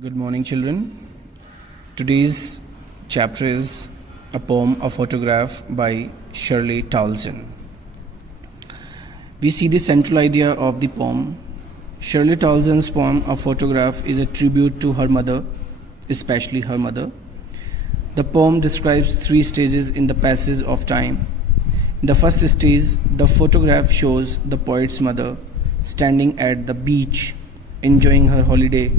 Good morning, children. Today's chapter is a poem, a photograph by Shirley Townsend. We see the central idea of the poem. Shirley Townsend's poem, A Photograph, is a tribute to her mother, especially her mother. The poem describes three stages in the passage of time. In the first stage, the photograph shows the poet's mother standing at the beach, enjoying her holiday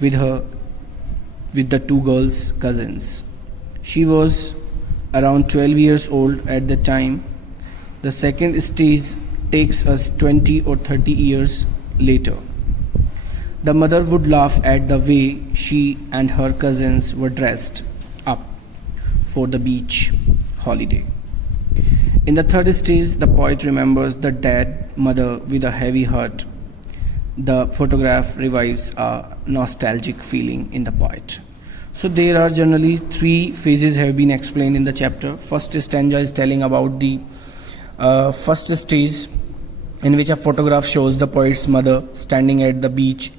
with the two girls' cousins. She was around 12 years old at the time. The second stage takes us 20 or 30 years later. The mother would laugh at the way she and her cousins were dressed up for the beach holiday. In the third stage, the poet remembers the dead mother with a heavy heart. The photograph revives a nostalgic feeling in the poet. So there are generally three phases have been explained in the chapter. First stanza is telling about the first stage in which a photograph shows the poet's mother standing at the beach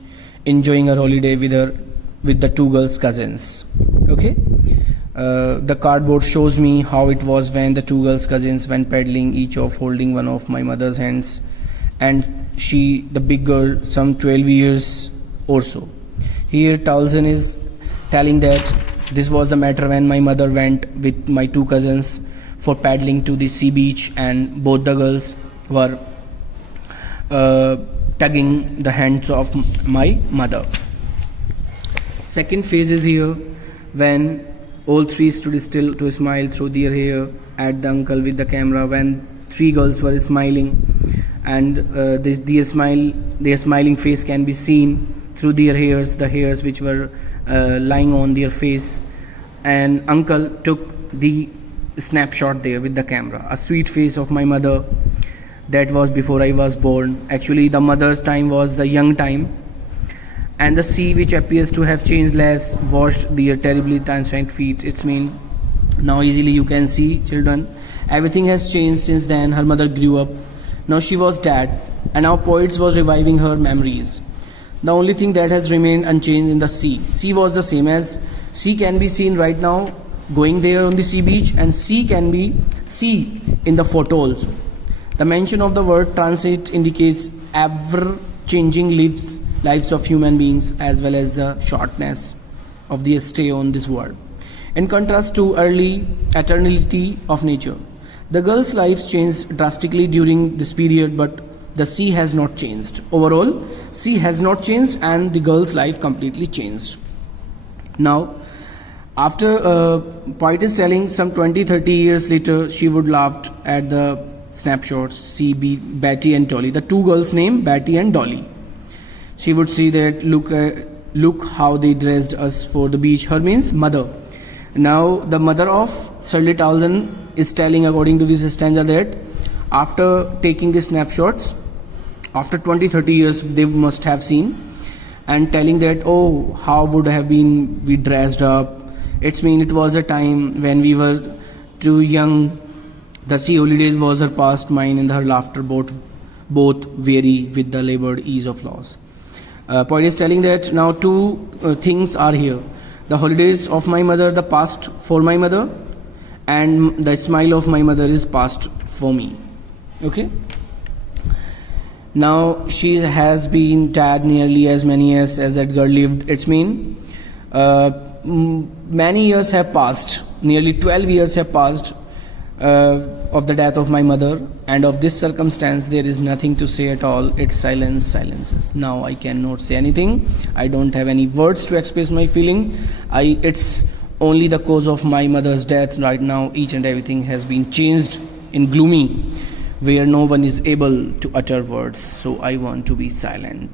enjoying her holiday with the two girls' cousins. Okay. The cardboard shows me how it was when the two girls' cousins went paddling, each of holding one of my mother's hands, and she, the big girl, some 12 years or so. Here Townsend is telling that this was the matter when my mother went with my two cousins for paddling to the sea beach, and both the girls were tugging the hands of my mother. Second phase is here when all three stood still to smile through their hair at the uncle with the camera. When three girls were smiling, and their smiling face can be seen through their hairs, the hairs which were lying on their face. And uncle took the snapshot there with the camera. A sweet face of my mother. That was before I was born. Actually, the mother's time was the young time. And the sea, which appears to have changed less, washed their terribly transparent feet. It's mean now easily you can see, children, everything has changed since then. Her mother grew up. Now she was dead, and now poets was reviving her memories. The only thing that has remained unchanged in the sea. Sea was the same as sea can be seen right now going there on the sea beach, and sea can be see in the photo also. The mention of the word transit indicates ever changing lives of human beings, as well as the shortness of their stay on this world. In contrast to early eternity of nature, the girls' lives changed drastically during this period, but the sea has not changed. Overall, sea has not changed, and the girls' life completely changed. Now, after poet is telling some 20-30 years later, she would laugh at the snapshots, see Betty and Dolly, the two girls' name Betty and Dolly. She would see that look how they dressed us for the beach. Her means mother. Now the mother of Shirley Townsend is telling, according to this stanza, that after taking the snapshots, after 20-30 years they must have seen, and telling that, oh, how would have been we dressed up. It's mean it was a time when we were too young. The sea holidays was her past, mine and her laughter both vary with the labored ease of loss. Poet is telling that now two things are here. The holidays of my mother, the past for my mother, and the smile of my mother is past for me. Okay. Now she has been dead nearly as many years as that girl lived. It's mean many years have passed. Nearly 12 years have passed of the death of my mother, and of this circumstance there is nothing to say at all. It's silences. Now I cannot say anything. I don't have any words to express my feelings. It's only the cause of my mother's death. Right now each and everything has been changed in gloomy, where no one is able to utter words. So I want to be silent.